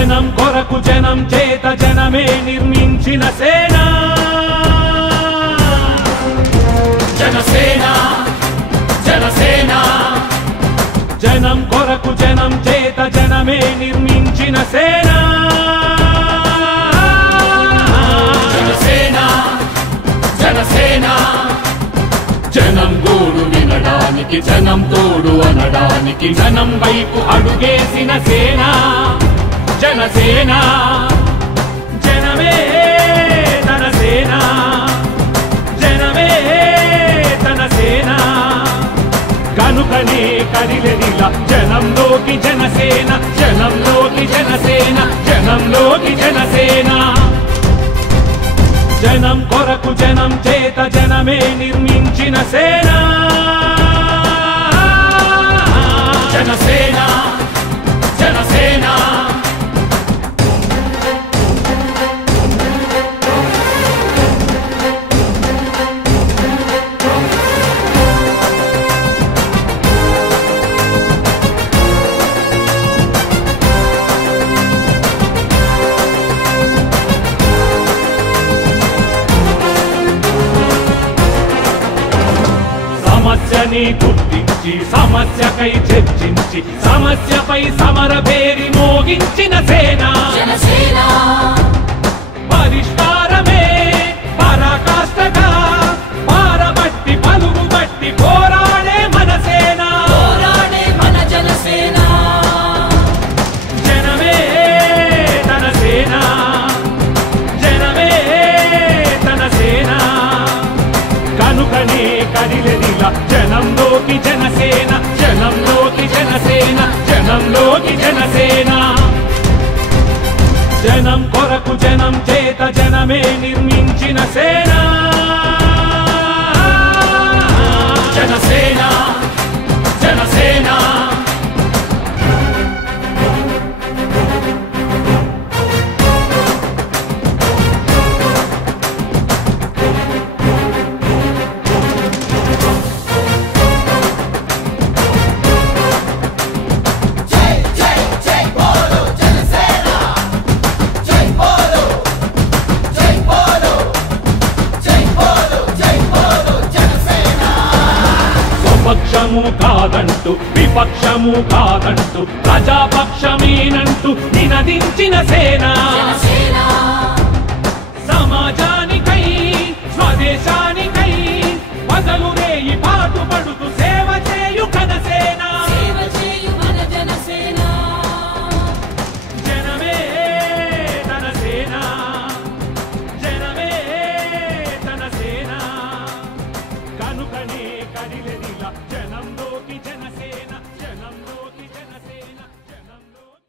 జనం కొరకు జనం చేత జనమే నిర్మించిన సేన జనసేన జనసేన జనం కొరకు జనం చేత జనమే నిర్మించిన సేన జనసేన జనసేన జనం గోడు వినడానికి జనం తోడు అనడానికి జనం వైపు అడుగేసిన సేన జనసేన జనమే తన సేన జనమే తన సేన కనుకనే కదిలెదిలా జనంలోకి జనసేన జనంలోకి జనసేన జనంలోకి జనసేన జనం కొరకు జనం చేత జనమే నిర్మించిన సేన జనసేన జనసేన సమస్యని గుర్తించి సమస్యకై చర్చించి సమస్యపై సమర పేరి మోగించిన సేన జనసేన పరిష్కారమే పరాకాష్ఠగా పారబట్టి పలుగుబట్టి పోరాడే మన సేన పోరాడే మన జనసేన జనమే తన సేన జనమే తన సేన కనుకనే కదిలెదిలా జనంలోకి జనసేన జనంలోకి జనసేన జనంలోకి జనసేన జనం కొరకు జనం చేత జనమే నిర్మించిన సేన జనసేన జనసేన పక్షము కాదంటూ విపక్షము కాదంటూ ప్రజాపక్షమేనంటూ నినదించిన సేన సమాజానికై స్వదేశానికై పగలు రేయి పాటుపడుతూ సేన